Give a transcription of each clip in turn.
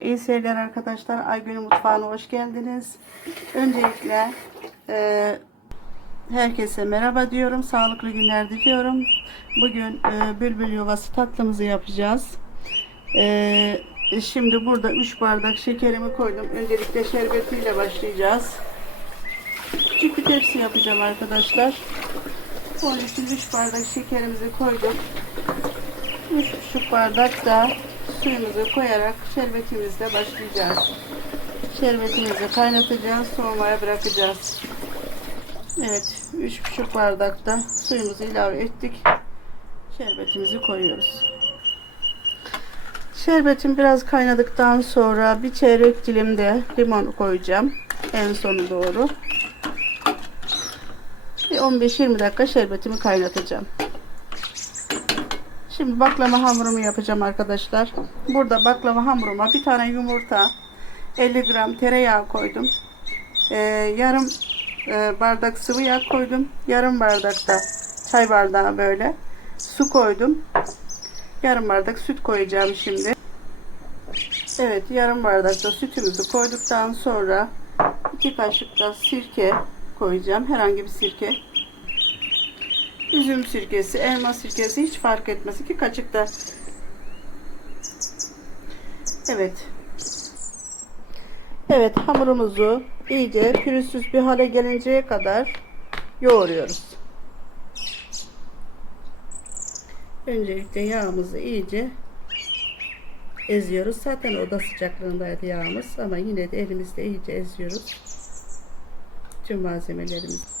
İyi seyirler arkadaşlar. Aygün'ün mutfağına hoş geldiniz. Öncelikle e, herkese merhaba diyorum. Sağlıklı günler diliyorum. Bugün e, bülbül yuvası tatlımızı yapacağız. E, şimdi burada 3 bardak şekerimi koydum. Öncelikle şerbetiyle başlayacağız. Küçük bir tepsi yapacağım arkadaşlar. Onun için 3 bardak şekerimizi koydum. 3,5 bardak da suyumuzu koyarak şerbetimizle başlayacağız. Şerbetimizi kaynatacağız, soğumaya bırakacağız. Evet, 3,5 bardakta suyumuzu ilave ettik. Şerbetimizi koyuyoruz. Şerbetim biraz kaynadıktan sonra bir çeyrek dilim de limon koyacağım. En sonu doğru. Bir 15-20 dakika şerbetimi kaynatacağım. Şimdi baklava hamurumu yapacağım arkadaşlar. Burada baklava hamuruma bir tane yumurta, 50 gram tereyağı koydum. Ee, yarım e, bardak sıvı yağ koydum. Yarım bardak da çay bardağı böyle su koydum. Yarım bardak süt koyacağım şimdi. Evet yarım bardak da sütümüzü koyduktan sonra iki kaşık da sirke koyacağım. Herhangi bir sirke. Üzüm sirkesi, elma sirkesi hiç fark etmez. İki kaşık da. Evet. Evet hamurumuzu iyice pürüzsüz bir hale gelinceye kadar yoğuruyoruz. Öncelikle yağımızı iyice eziyoruz. Zaten oda sıcaklığındaydı yağımız ama yine de elimizde iyice eziyoruz. Tüm malzemelerimizi.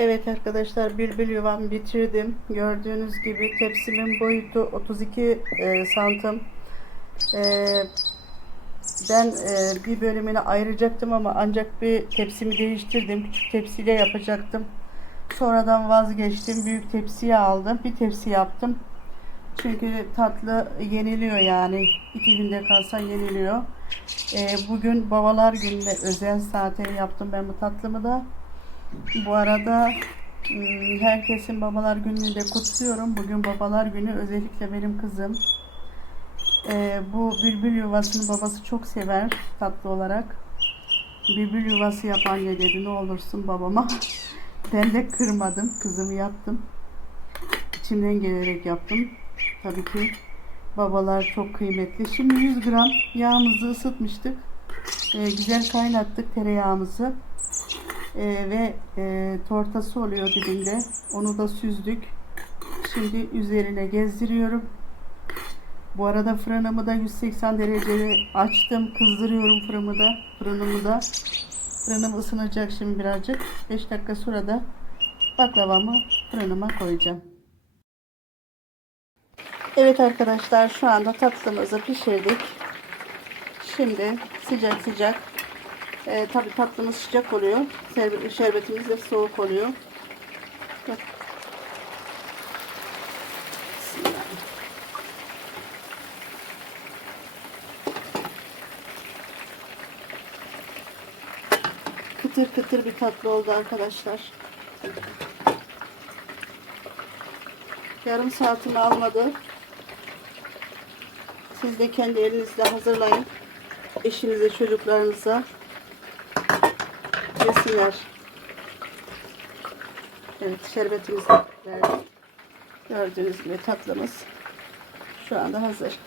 Evet arkadaşlar bülbül yuvamı bitirdim. Gördüğünüz gibi tepsimin boyutu 32 e, santim. E, ben e, bir bölümünü ayıracaktım ama ancak bir tepsimi değiştirdim. Küçük tepsiyle yapacaktım. Sonradan vazgeçtim. Büyük tepsiye aldım. Bir tepsi yaptım. Çünkü tatlı yeniliyor yani. iki günde kalsa yeniliyor. E, bugün babalar gününe özel zaten yaptım ben bu tatlımı da. Bu arada ım, herkesin babalar gününü de kutluyorum. Bugün babalar günü özellikle benim kızım. Ee, bu bülbül yuvasını babası çok sever tatlı olarak. Bülbül yuvası yap anne dedi ne olursun babama. Ben de kırmadım. Kızımı yaptım. İçimden gelerek yaptım. Tabii ki babalar çok kıymetli. Şimdi 100 gram yağımızı ısıtmıştık. Ee, güzel kaynattık tereyağımızı. Ee, ve e, tortası oluyor dibinde. Onu da süzdük. Şimdi üzerine gezdiriyorum. Bu arada fırınımı da 180 derecede açtım. Kızdırıyorum fırınımı da. Fırınımı da. Fırınım ısınacak şimdi birazcık. 5 dakika sonra da baklavamı fırınıma koyacağım. Evet arkadaşlar şu anda tatlımızı pişirdik. Şimdi sıcak sıcak ee, tabii tatlımız sıcak oluyor. Şerbet- Şerbetimiz de soğuk oluyor. Kıtır kıtır bir tatlı oldu arkadaşlar. Yarım saatimi almadı. Siz de kendi elinizle hazırlayın. Eşinize, çocuklarınıza yesinler. Evet şerbetimizi verdik. Gördüğünüz gibi tatlımız şu anda hazır.